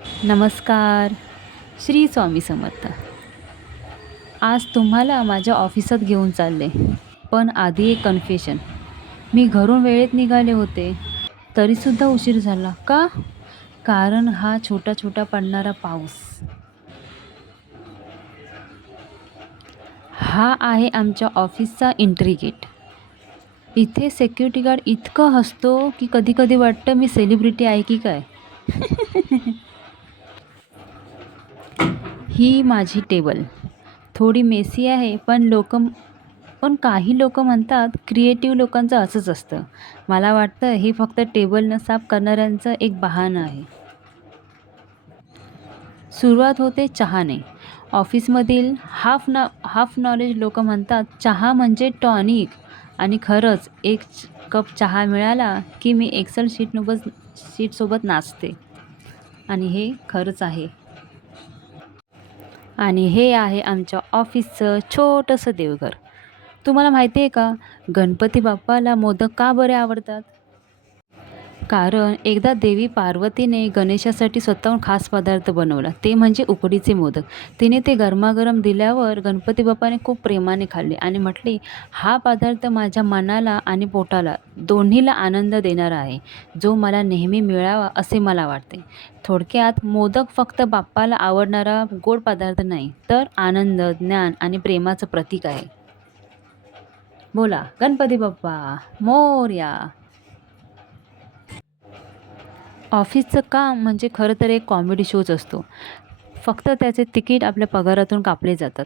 नमस्कार. श्री स्वामी समर्थ. आज तुम्हाला माझ्या ऑफिसात घेऊन चालले. पण आधी एक कन्फेशन. मी घरून वेळेत निघाले होते, तरीसुद्धा उशीर झाला. का? कारण हा छोटा-छोटा पडणारा पाऊस. हा आहे आमच्या ऑफिसचा एंट्री गेट. इथे सिक्युरिटी गार्ड इतकं हसतो, की कधी-कधी वाटतं मी सेलिब्रिटी आहे की काय? ही माझी टेबल. थोडी मेसी आहे, पण काही लोकं म्हणतात क्रिएटिव्ह लोकांचं असंच असतं. मला वाटतं हे फक्त टेबल न साफ करणाऱ्यांचं एक बहाणं आहे. सुरुवात होते चहाने. ऑफिसमधील हाफ नॉलेज लोकं म्हणतात चहा म्हणजे टॉनिक आणि खरंच एक कप चहा मिळाला की मी एक्सेल शीटसोबत नाचते. आणि हे खरंच आहे. आणि हे आहे आमच्या ऑफिसचं छोटंसं देवघर. तुम्हाला माहिती आहे का, गणपती बाप्पाला मोदक का बरे आवडतात? कारण एकदा देवी पार्वतीने गणेशासाठी स्वतःहून खास पदार्थ बनवला, ते म्हणजे उकडीचे मोदक. तिने ते गरमागरम दिल्यावर गणपती बाप्पाने खूप प्रेमाने खाल्ले आणि म्हटले, "हा पदार्थ माझ्या मनाला आणि पोटाला दोन्हीला आनंद देणारा आहे, जो मला नेहमी मिळावा असे मला वाटते." थोडक्यात मोदक फक्त बाप्पाला आवडणारा गोड पदार्थ नाही, तर आनंद, ज्ञान आणि प्रेमाचं प्रतीक आहे. बोला, गणपती बाप्पा मोरया! ऑफिसचं काम म्हणजे खरं तर एक कॉमेडी शोच असतो. फक्त त्याचे तिकीट आपल्या पगारातून कापले जातात.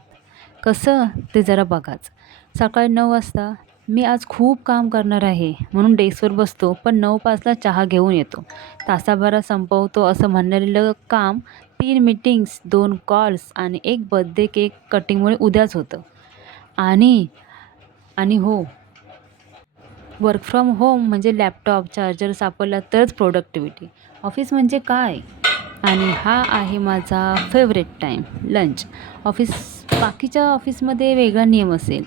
कसं ते जरा बघाच. सकाळी 9 वाजता मी आज खूप काम करणार आहे म्हणून डेस्कवर बसतो, पण 9:05ला चहा घेऊन येतो. तासाभरात संपवतो असं म्हणलेलं काम 3 मीटिंग्स, 2 कॉल्स आणि एक बर्थडे केक कटिंगमुळे उद्याच होतं. आणि आणि हो, वर्क फ्रॉम होम म्हणजे लॅपटॉप, चार्जर सापडला तरच प्रोडक्टिव्हिटी. ऑफिस म्हणजे काय? आणि हा आहे माझा फेवरेट टाईम, लंच. बाकीच्या ऑफिसमध्ये वेगळा नियम असेल,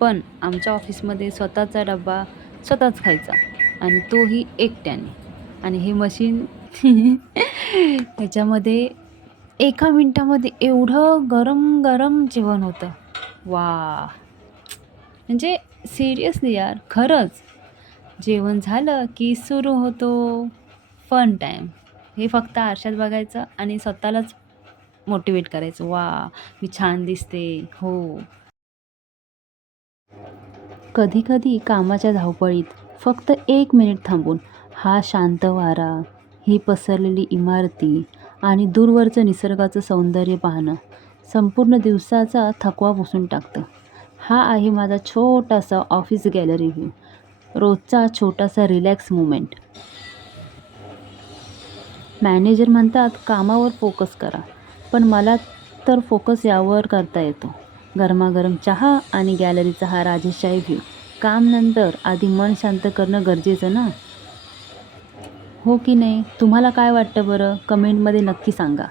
पण आमच्या ऑफिसमध्ये स्वतःचा डबा स्वतःच खायचा आणि तोही एकट्याने. आणि हे मशीन ह्याच्यामध्ये एका मिनिटामध्ये एवढं गरम-गरम जेवण होतं. वाह! म्हणजे सिरियसली यार, खरंच. जेवण झालं की सुरू होतो फन टाईम. हे फक्त आरशात बघायचं आणि स्वतःलाच मोटिवेट करायचं. वाह! मी छान दिसते. हो. कधी-कधी कामाच्या धावपळीत फक्त 1 मिनिट थांबून हा शांत वारा, ही पसरलेली इमारती आणि दूरवरचं निसर्गाचं सौंदर्य पाहणं संपूर्ण दिवसाचा थकवा पुसून टाकतं. हा आहे माझा छोटासा ऑफिस गॅलरी व्ह्यू. रोजचा छोटासा रिलॅक्स मोमेंट. मॅनेजर म्हणतात कामावर फोकस करा, पण मला तर फोकस यावर करता येतो. गरमागरम चहा आणि गॅलरीचा हा राजेशाही व्ह्यू. काम नंतर, आधी मन शांत करणं गरजेचं ना? हो की नाही? तुम्हाला काय वाटतं बरं? कमेंटमध्ये नक्की सांगा.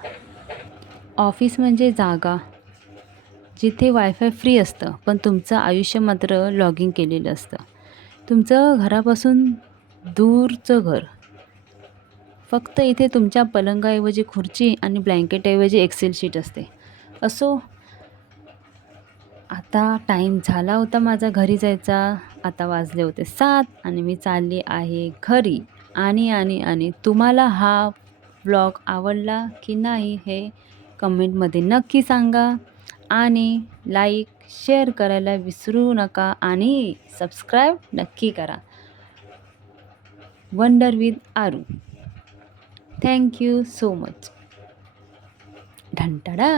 ऑफिस म्हणजे जागा जिथे वायफाय फ्री असतं, पण तुमचं आयुष्य मात्र लॉगिन केलेलं असतं. तुमचं घरापासून दूरचं घर. फक्त इथे तुमच्या पलंगाऐवजी खुर्ची आणि ब्लँकेटऐवजी एक्सेल शीट असते. असो, आता टाईम झाला होता माझा घरी जायचा. आता वाजले होते 7 आणि मी चालली आहे घरी. आणि तुम्हाला हा व्लॉग आवडला की नाही हे कमेंटमध्ये नक्की सांगा. आणि लाईक, शेअर करायला विसरू नका आणि सबस्क्राईब नक्की करा. Wonder with Aaru. Thank you so much. ढंटाडा.